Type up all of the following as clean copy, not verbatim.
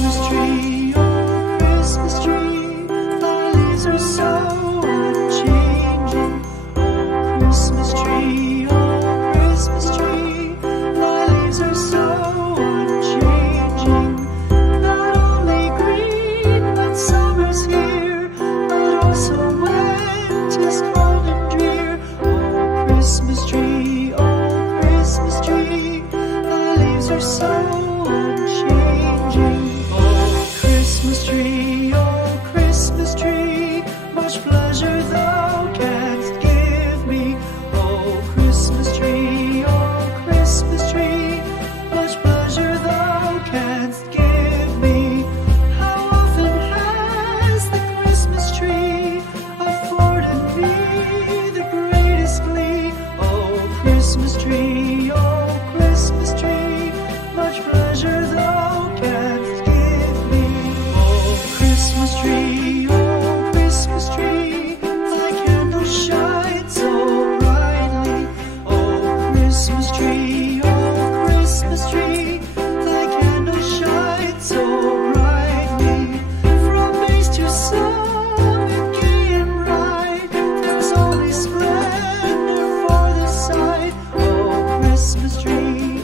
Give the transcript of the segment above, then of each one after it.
Christmas tree, oh Christmas tree, thy leaves are so unchanging. Oh Christmas tree, oh Christmas tree, thy leaves are so unchanging. Not only green when summer's here, but also when 'tis cold and drear. Oh Christmas tree, oh Christmas tree, thy leaves are so unchanging. Oh Christmas tree, much pleasure thou canst give me. Oh Christmas tree, much pleasure thou canst give me. How often has the Christmas tree afforded me the greatest glee? Oh Christmas tree, much pleasure thou canst give me. Oh Christmas tree, thy candles shine so brightly. Oh Christmas tree, thy candles shine so brightly. From base to summit, gay and bright, there's only splendor for the sight. Oh Christmas tree,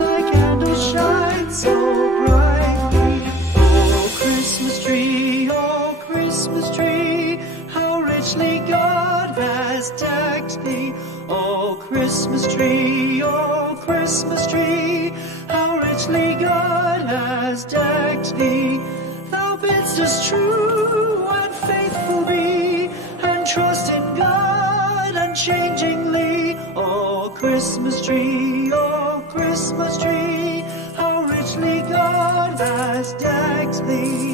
thy candles shine so brightly. Oh Christmas tree, how richly God has decked thee. Oh Christmas tree, how richly God has decked thee. Thou bidst us true and faithful be, and trust in God unchangingly. Oh Christmas tree, how richly God has decked thee.